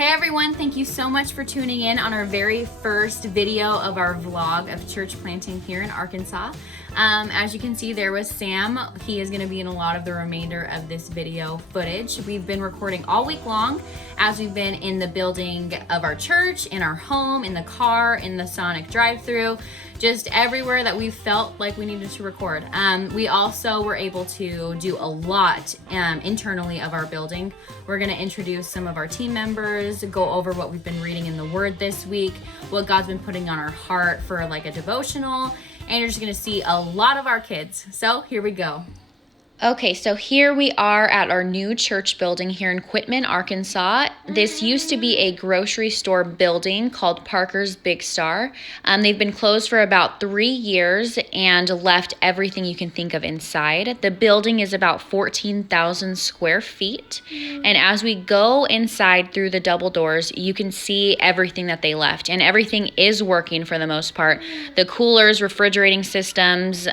Hey everyone, thank you so much for tuning in on our very first video of our vlog of church planting here in Arkansas. As you can see, there was Sam. He is going to be in a lot of the remainder of this video footage. We've been recording all week long as we've been in the building of our church, in our home, in the car, in the Sonic drive-thru, just everywhere that we felt like we needed to record. We also were able to do a lot internally of our building. We're going to introduce some of our team members, go over what we've been reading in the Word this week, what God's been putting on our heart for like a devotional, and you're just going to see a lot of our kids. So here we go. Okay, so here we are at our new church building here in Quitman, Arkansas. This used to be a grocery store building called Parker's Big Star. They've been closed for about 3 years and left everything you can think of inside. The building is about 14,000 square feet. And as we go inside through the double doors, you can see everything that they left. And everything is working for the most part. The coolers, refrigerating systems,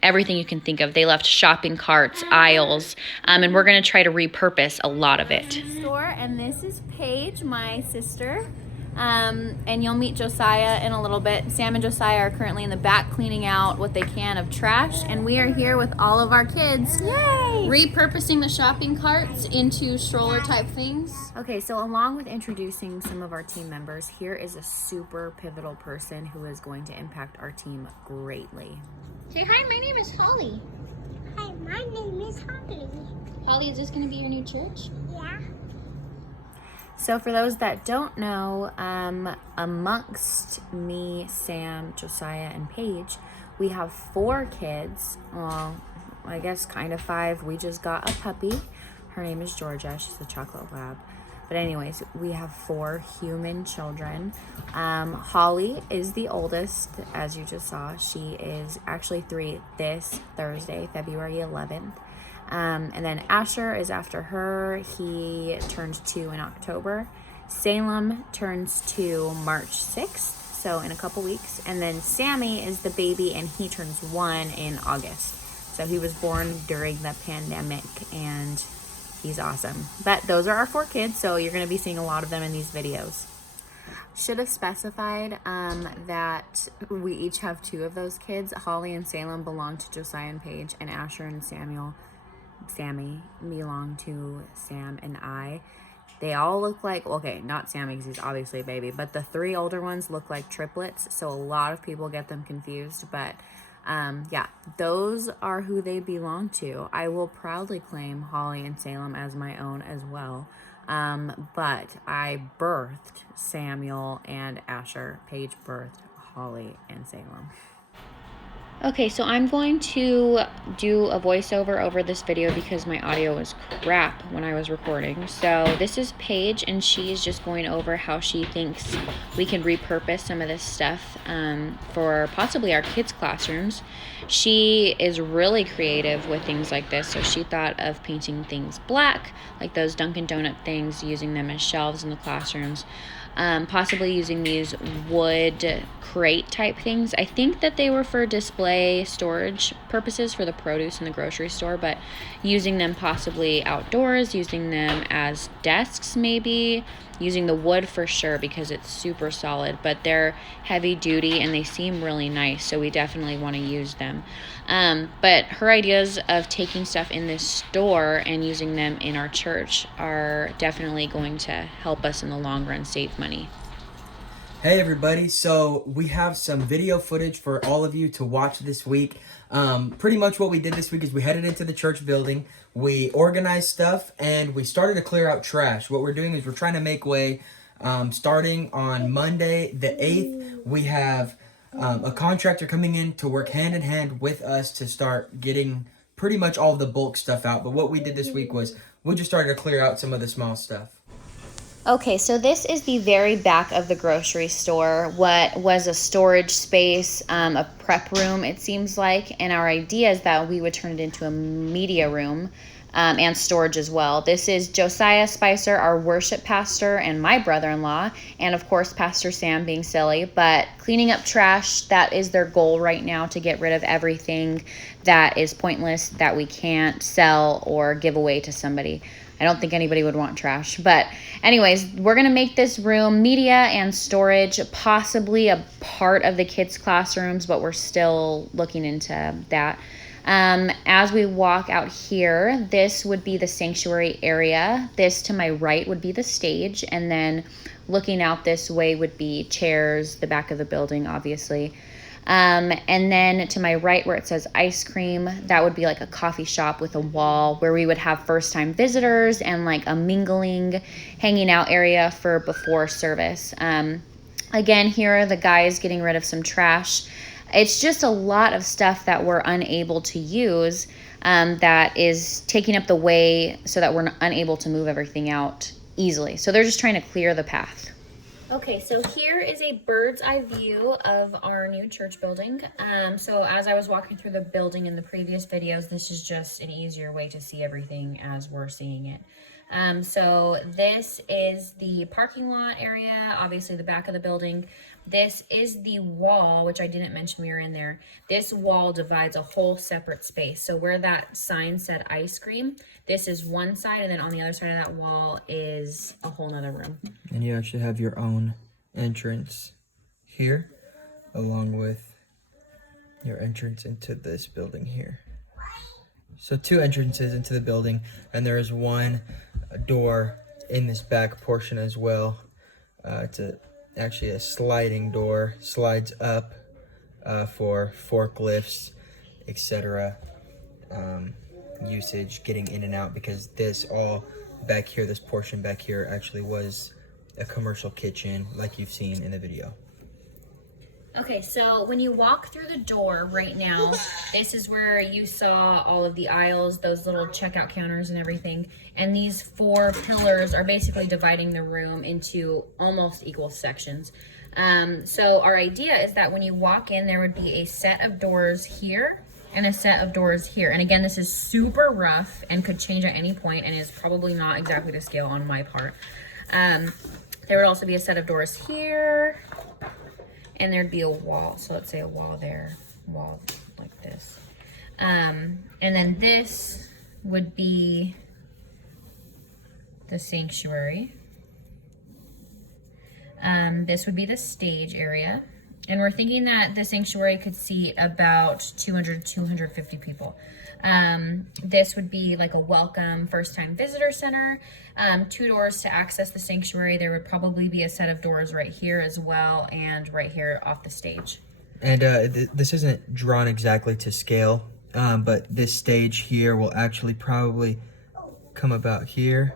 everything you can think of. They left shopping carts, aisles, and we're going to try to repurpose a lot of it. And this is Paige, my sister, and you'll meet Josiah in a little bit. Sam and Josiah are currently in the back cleaning out what they can of trash, and we are here with all of our kids. Yay! Repurposing the shopping carts into stroller type things. Okay, so along with introducing some of our team members, here is a super pivotal person who is going to impact our team greatly. Say hi, my name is Holly. Hi, my name is Holly. Holly, is this going to be your new church? Yeah. So for those that don't know, amongst me, Sam, Josiah, and Paige, we have 4 kids. Well, I guess kind of 5. We just got a puppy. Her name is Georgia. She's a chocolate lab. But anyways, we have 4 human children. Holly is the oldest, as you just saw. She is actually 3 this Thursday, February 11th. And then Asher is after her. He turned 2 in October. Salem turns 2 March 6th, so in a couple weeks. And then Sammy is the baby, and he turns 1 in August. So he was born during the pandemic, and he's awesome. But those are our 4 kids, so you're going to be seeing a lot of them in these videos. Should have specified that we each have 2 of those kids. Holly and Salem belong to Josiah and Paige, and Asher and Sammy belong to Sam and I. They all look like, okay, not Sammy because he's obviously a baby, but the 3 older ones look like triplets, so a lot of people get them confused, but yeah, those are who they belong to. I will proudly claim Holly and Salem as my own as well. But I birthed Samuel and Asher. Paige birthed Holly and Salem. Okay, so I'm going to do a voiceover over this video because my audio was crap when I was recording. So this is Paige, and she's just going over how she thinks we can repurpose some of this stuff for possibly our kids' classrooms. She is really creative with things like this, so she thought of painting things black, like those Dunkin' Donut things, using them as shelves in the classrooms. Possibly using these wood crate type things. I think that they were for display storage purposes for the produce in the grocery store, but using them possibly outdoors, using them as desks maybe, using the wood for sure because it's super solid, but they're heavy duty and they seem really nice, so we definitely want to use them. But her ideas of taking stuff in this store and using them in our church are definitely going to help us in the long run save money. Hey everybody, so we have some video footage for all of you to watch this week. Pretty much what we did this week is we headed into the church building, we organized stuff, and we started to clear out trash. What we're doing is we're trying to make way. Starting on Monday the 8th, we have a contractor coming in to work hand in hand with us to start getting pretty much all of the bulk stuff out. But what we did this week was we just started to clear out some of the small stuff. Okay, so this is the very back of the grocery store, what was a storage space, a prep room, it seems like, and our idea is that we would turn it into a media room and storage as well. This is Josiah Spicer, our worship pastor, and my brother-in-law, and of course Pastor Sam being silly, but cleaning up trash, that is their goal right now, to get rid of everything that is pointless, that we can't sell or give away to somebody. I don't think anybody would want trash. But anyways, we're going to make this room media and storage, possibly a part of the kids' classrooms, but we're still looking into that. As we walk out here, this would be the sanctuary area. This to my right would be the stage. And then looking out this way would be chairs, the back of the building, obviously. And then to my right where it says ice cream, that would be like a coffee shop with a wall where we would have first time visitors and like a mingling, hanging out area for before service. Again, here are the guys getting rid of some trash. It's just a lot of stuff that we're unable to use that is taking up the way so that we're unable to move everything out easily. So they're just trying to clear the path. Okay, so here is a bird's eye view of our new church building. So as I was walking through the building in the previous videos, this is just an easier way to see everything as we're seeing it. So this is the parking lot area, obviously the back of the building. This is the wall, which I didn't mention we were in there. This wall divides a whole separate space. So where that sign said ice cream, this is one side, and then on the other side of that wall is a whole nother room. And you actually have your own entrance here, along with your entrance into this building here. So 2 entrances into the building, and there is one door in this back portion as well. It's actually a sliding door, slides up for forklifts, etc. Usage, getting in and out, because this all back here, this portion back here actually was a commercial kitchen like you've seen in the video. Okay, so when you walk through the door right now, this is where you saw all of the aisles, those little checkout counters and everything. And these 4 pillars are basically dividing the room into almost equal sections. So our idea is that when you walk in, there would be a set of doors here and a set of doors here. And again, this is super rough and could change at any point and is probably not exactly to scale on my part. There would also be a set of doors here, and there'd be a wall. So let's say a wall there, wall like this. And then this would be the sanctuary. This would be the stage area. And we're thinking that the sanctuary could seat about 200, 250 people. This would be like a welcome first-time visitor center. 2 doors to access the sanctuary. There would probably be a set of doors right here as well, and right here off the stage. And this isn't drawn exactly to scale, but this stage here will actually probably come about here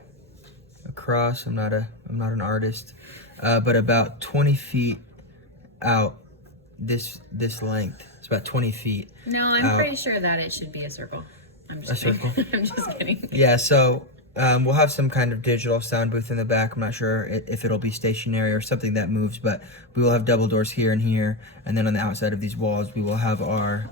across. I'm not an artist, but about 20 feet out. This length, it's about 20 feet. No, I'm pretty sure that it should be a circle. I'm just a kidding. circle? I'm just kidding. Yeah, so we'll have some kind of digital sound booth in the back. I'm not sure if it'll be stationary or something that moves, but we will have double doors here and here, and then on the outside of these walls we will have our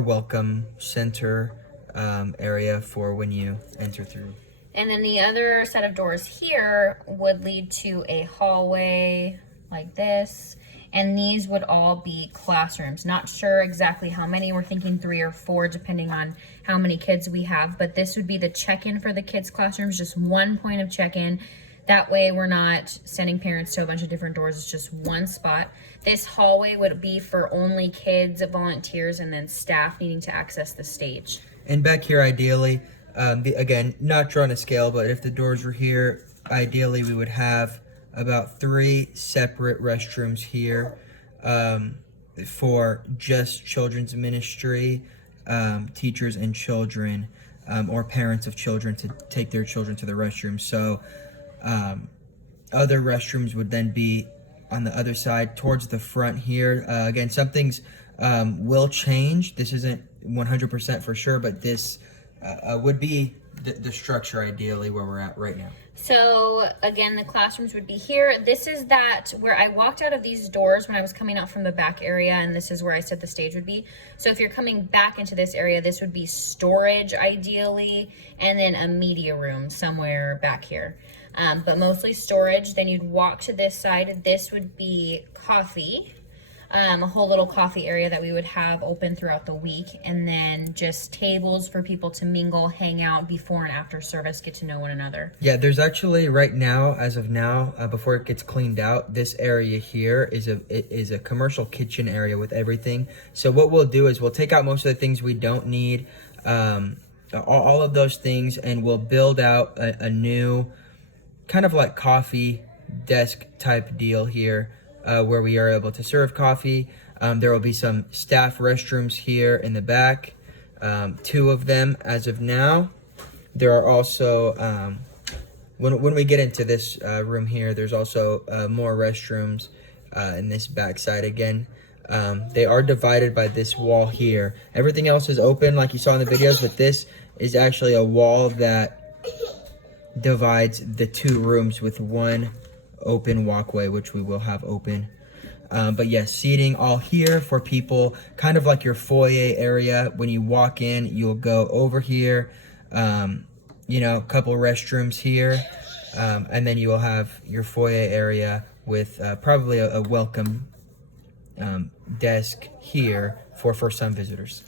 welcome center area for when you enter through. And then the other set of doors here would lead to a hallway like this. And these would all be classrooms. Not sure exactly how many. We're thinking 3 or 4, depending on how many kids we have. But this would be the check-in for the kids' classrooms, just one point of check-in. That way we're not sending parents to a bunch of different doors. It's just one spot. This hallway would be for only kids, volunteers, and then staff needing to access the stage. And back here, ideally, again, not drawn to scale, but if the doors were here, ideally we would have about 3 separate restrooms here for just children's ministry, teachers and children, or parents of children to take their children to the restroom. So other restrooms would then be on the other side towards the front here. Again, some things will change. This isn't 100% for sure, but this would be the structure ideally where we're at right now. So again, the classrooms would be here. This is that where I walked out of these doors when I was coming out from the back area, and this is where I said the stage would be. So if you're coming back into this area, this would be storage ideally, and then a media room somewhere back here. But mostly storage. Then you'd walk to this side. This would be coffee. a whole little coffee area that we would have open throughout the week, and then just tables for people to mingle, hang out before and after service, get to know one another. Yeah, there's actually right now, as of now, before it gets cleaned out, this area here is a commercial kitchen area with everything. So what we'll do is we'll take out most of the things we don't need, all of those things, and we'll build out a new kind of like coffee desk type deal here, where we are able to serve coffee. There will be some staff restrooms here in the back, 2 of them as of now. There are also, when we get into this room here, there's also more restrooms in this back side again. They are divided by this wall here. Everything else is open like you saw in the videos, but this is actually a wall that divides the 2 rooms with one open walkway, which we will have open. But yes, seating all here for people, kind of like your foyer area. When you walk in, you'll go over here, you know, a couple restrooms here, and then you will have your foyer area with probably a welcome desk here for first-time visitors.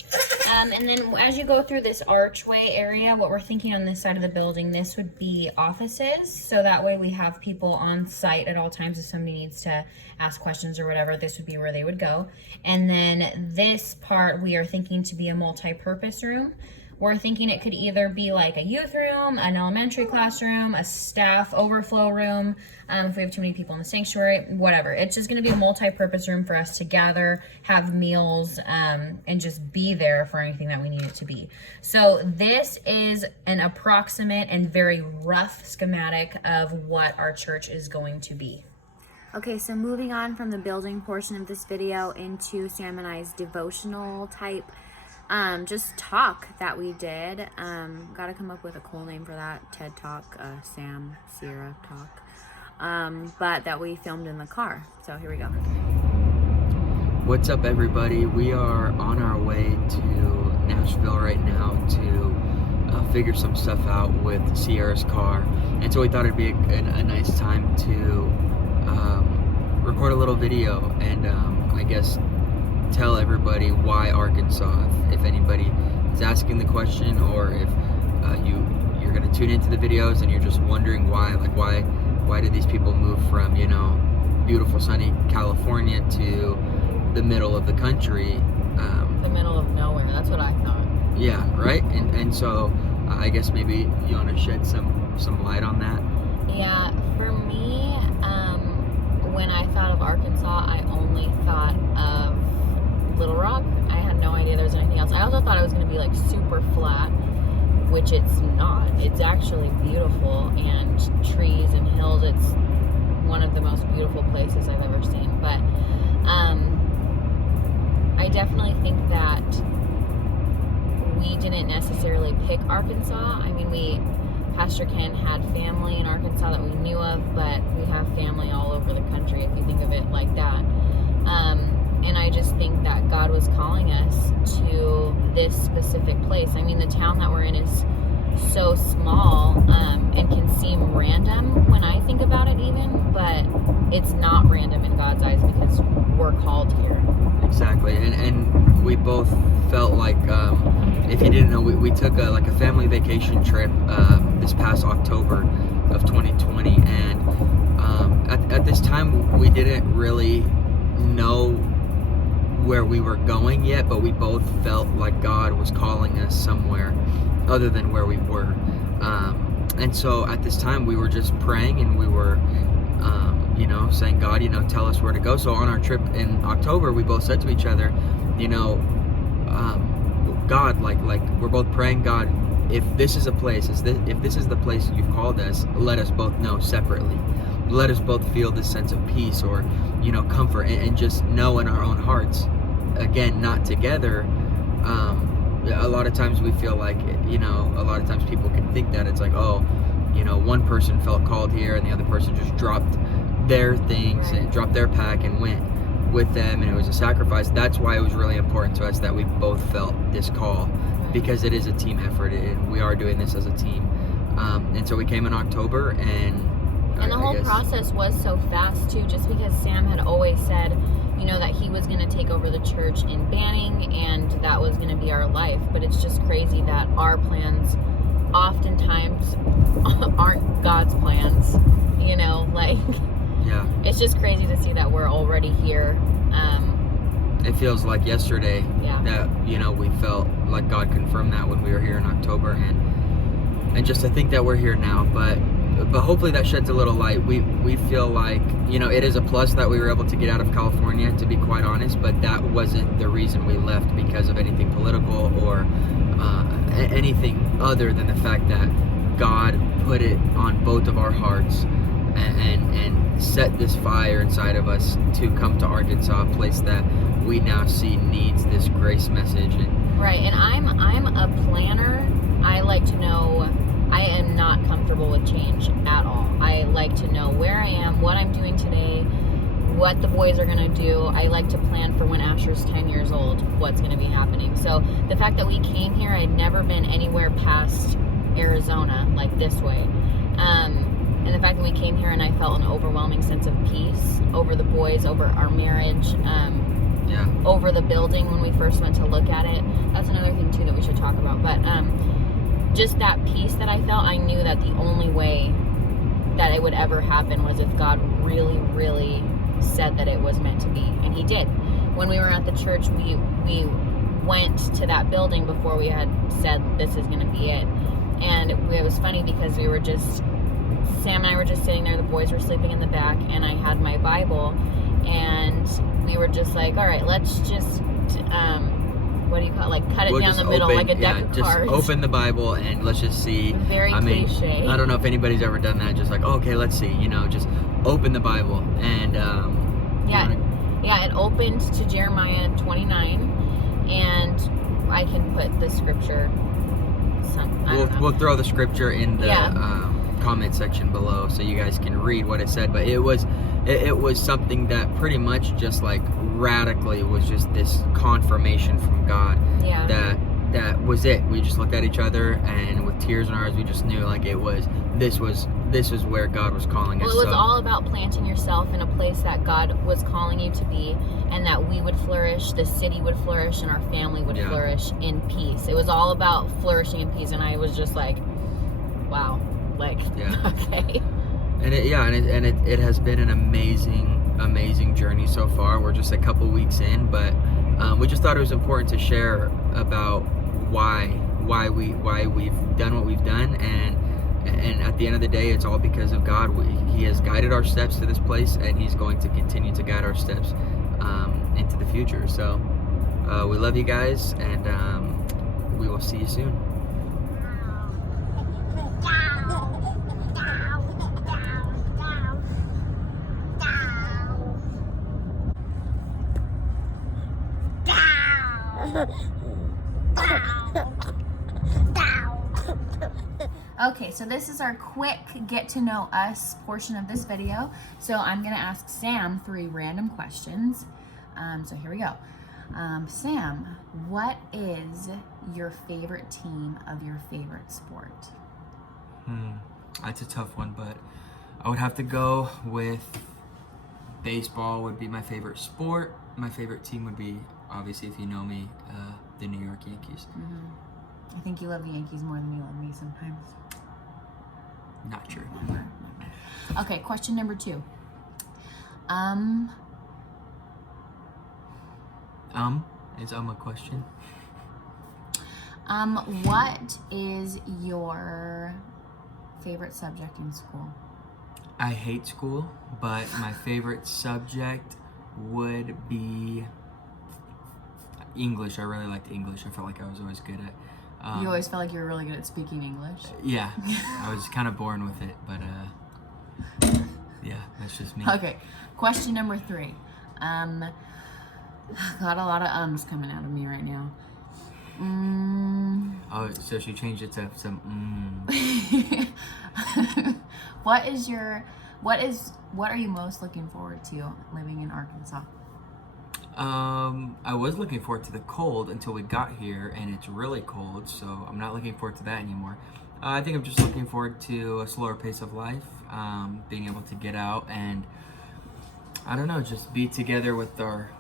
And then as you go through this archway area, what we're thinking on this side of the building, this would be offices. So that way we have people on site at all times. If somebody needs to ask questions or whatever, this would be where they would go. And then this part we are thinking to be a multi-purpose room. We're thinking it could either be like a youth room, an elementary classroom, a staff overflow room, if we have too many people in the sanctuary, whatever. It's just going to be a multi-purpose room for us to gather, have meals, and just be there for anything that we need it to be. So this is an approximate and very rough schematic of what our church is going to be. Okay, so moving on from the building portion of this video into Sam and I's devotional type just talk that we did. Gotta come up with a cool name for that. TED Talk, Sam Sierra Talk. But that we filmed in the car. So here we go. What's up, everybody? We are on our way to Nashville right now to figure some stuff out with Sierra's car. And so we thought it'd be a nice time to record a little video and I guess tell everybody why Arkansas, if anybody is asking the question, or if you're going to tune into the videos and you're just wondering why did these people move from, you know, beautiful sunny California to the middle of the country, The middle of nowhere, that's what I thought. Yeah, right. And so I guess maybe you want to shed some light on that. Yeah, for me, when I thought of Arkansas, I only thought of Little Rock. I had no idea there was anything else. I also thought it was going to be like super flat, which it's not. It's actually beautiful, and trees and hills. It's one of the most beautiful places I've ever seen. But I definitely think that we didn't necessarily pick Arkansas. I mean, Pastor Ken had family in Arkansas that we knew of, but we have family all over the country if you think of it like that. And I just think that God was calling us to this specific place. I mean, the town that we're in is so small, and can seem random when I think about it even, but it's not random in God's eyes because we're called here. Exactly, and we both felt like, if you didn't know, we took a family vacation trip this past October of 2020, and at this time we didn't really know where we were going yet, but we both felt like God was calling us somewhere other than where we were. And so at this time we were just praying, and we were saying, God, tell us where to go. So on our trip in October, we both said to each other, God, like we're both praying, God, if this is a place, if this is the place you've called us, let us both know separately. Let us both feel this sense of peace or comfort, and just know in our own hearts, again, not together. A lot of times we feel like, a lot of times people can think that it's like, one person felt called here and the other person just dropped their things and dropped their pack and went with them, and it was a sacrifice. That's why it was really important to us that we both felt this call, because it is a team effort, and we are doing this as a team. And so we came in October, and the whole process was so fast too, just because Sam had always said, that he was going to take over the church in Banning, and that was going to be our life. But it's just crazy that our plans oftentimes aren't God's plans, like, Yeah. it's just crazy to see that we're already here. It feels like yesterday Yeah. that, we felt like God confirmed that when we were here in October, and just to think that we're here now, but hopefully that sheds a little light. We feel like, it is a plus that we were able to get out of California, to be quite honest, but that wasn't the reason we left because of anything political or anything other than the fact that God put it on both of our hearts and set this fire inside of us to come to Arkansas, a place that we now see needs this grace message. Right, and I'm a planner. I like to know. I am not comfortable with change at all. I like to know where I am, what I'm doing today, what the boys are going to do. I like to plan for when Asher's 10 years old, what's going to be happening. So the fact that we came here, I'd never been anywhere past Arizona, like this way. And the fact that we came here and I felt an overwhelming sense of peace over the boys, over our marriage, over the building when we first went to look at it. That's another thing too that we should talk about. But just that peace that I felt, I knew that the only way that it would ever happen was if God really, really said that it was meant to be. And he did. When we were at the church, we went to that building before we had said this is going to be it. And it was funny because Sam and I were just sitting there, the boys were sleeping in the back, and I had my Bible, and we were just like, all right, let's just what do you call it? Like cut it down the middle, like a deck of cards. Just open the Bible and let's just see. Very cliche. I don't know if anybody's ever done that. Just like, okay, let's see. Just open the Bible and. It opened to Jeremiah 29, and I can put the scripture. We'll throw the scripture in the comment section below so you guys can read what it said. But it was something that pretty much just like radically was just this confirmation from God. Yeah. That was it. We just looked at each other and with tears in our eyes we just knew like this was where God was calling us. Well, it was all about planting yourself in a place that God was calling you to be, and that we would flourish, the city would flourish, and our family would flourish in peace. It was all about flourishing in peace, and I was just like, wow, like, okay. And it has been an amazing journey so far. We're just a couple weeks in, but we just thought it was important to share about why we've done what we've done, and at the end of the day, it's all because of God. He has guided our steps to this place, and he's going to continue to guide our steps into the future. So we love you guys, and we will see you soon. Okay, so this is our quick get to know us portion of this video. So I'm gonna ask Sam 3 random questions. So here we go. Sam, what is your favorite team of your favorite sport? That's a tough one, but I would have to go with baseball would be my favorite sport. My favorite team would be, obviously, if you know me, the New York Yankees. I think you love the Yankees more than you love me sometimes. Not true. Okay, question number 2. Is a question? What is your favorite subject in school? I hate school, but my favorite subject would be English. I really liked English. I felt like I was always good at. You always felt like you were really good at speaking English? Yeah, I was kind of born with it, but yeah, that's just me. Okay, question number 3. Got a lot of ums coming out of me right now. Oh, so she changed it to some What are you most looking forward to living in Arkansas? I was looking forward to the cold until we got here, and it's really cold, so I'm not looking forward to that anymore. I think I'm just looking forward to a slower pace of life, being able to get out and I don't know, just be together with our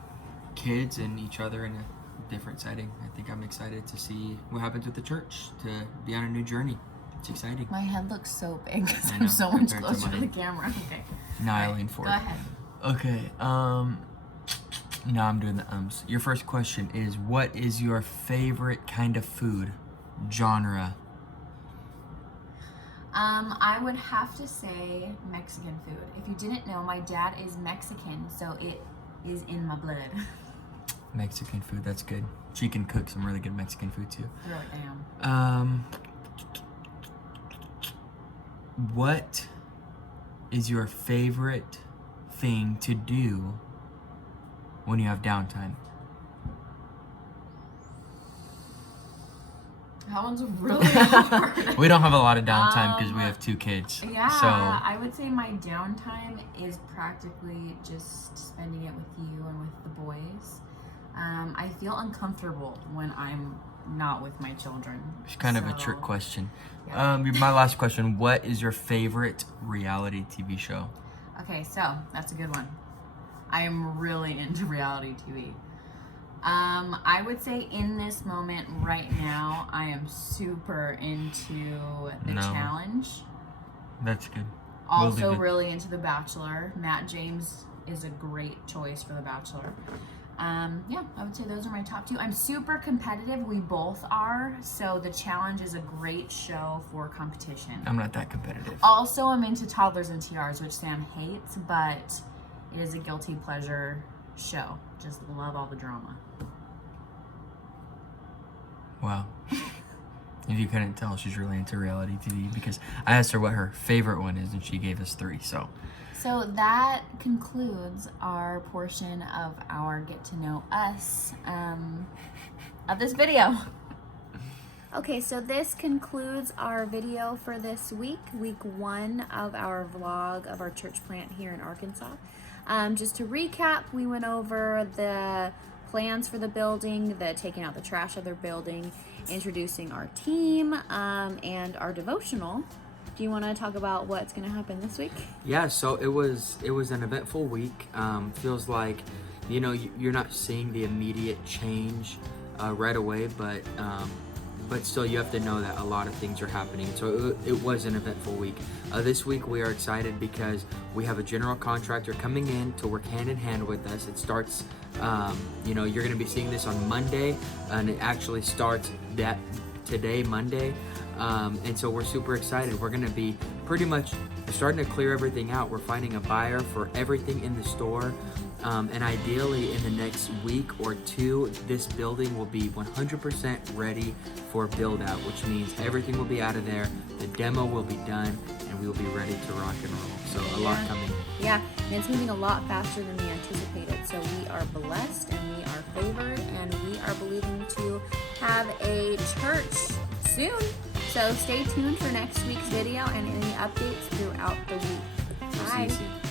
kids and each other in a different setting. I think I'm excited to see what happens with the church, to be on a new journey. It's exciting. My head looks so big because I I'm know, so much compared to closer to the mine. camera. Okay. Now I Alright, lean Go forward. ahead. Okay, no, I'm doing the ums. Your first question is, what is your favorite kind of food? Genre. I would have to say Mexican food. If you didn't know, my dad is Mexican, so it is in my blood. Mexican food, that's good. She can cook some really good Mexican food too. Really am. What is your favorite thing to do when you have downtime? That one's really hard. We don't have a lot of downtime because we have 2 kids. Yeah, So I would say my downtime is practically just spending it with you and with the boys. I feel uncomfortable when I'm not with my children. it's kind of a So, trick question. yeah. My last question, what is your favorite reality TV show? Okay, so that's a good one. I am really into reality TV. I would say in this moment right now, I am super into The No. Challenge. That's good. Also leave it. really into The Bachelor. Matt James is a great choice for The Bachelor. Yeah, I would say those are my top 2. I'm super competitive. We both are. So The Challenge is a great show for competition. I'm not that competitive. Also, I'm into Toddlers and TRs, which Sam hates, but it is a guilty pleasure show. Just love all the drama. Wow. If you couldn't tell, she's really into reality TV because I asked her what her favorite one is and she gave us 3. So that concludes our portion of our Get to Know Us of this video. Okay, so this concludes our video for this week 1 of our vlog of our church plant here in Arkansas. Just to recap, we went over the plans for the building, the taking out the trash of their building, introducing our team, and our devotional. Do you want to talk about what's going to happen this week? yeah, so it was an eventful week. Feels like, you're not seeing the immediate change right away, but still you have to know that a lot of things are happening. So it was an eventful week. This week we are excited because we have a general contractor coming in to work hand in hand with us. It starts, you're going to be seeing this on Monday, and it actually starts today, Monday. And so we're super excited. We're going to be pretty much starting to clear everything out. We're finding a buyer for everything in the store. And ideally in the next week or 2, this building will be 100% ready for build out, which means everything will be out of there, the demo will be done, and we will be ready to rock and roll. So a lot coming. Yeah, and it's moving a lot faster than we anticipated. So we are blessed and we are favored and we are believing to have a church soon. So stay tuned for next week's video and any updates throughout the week. We'll see Bye. you soon.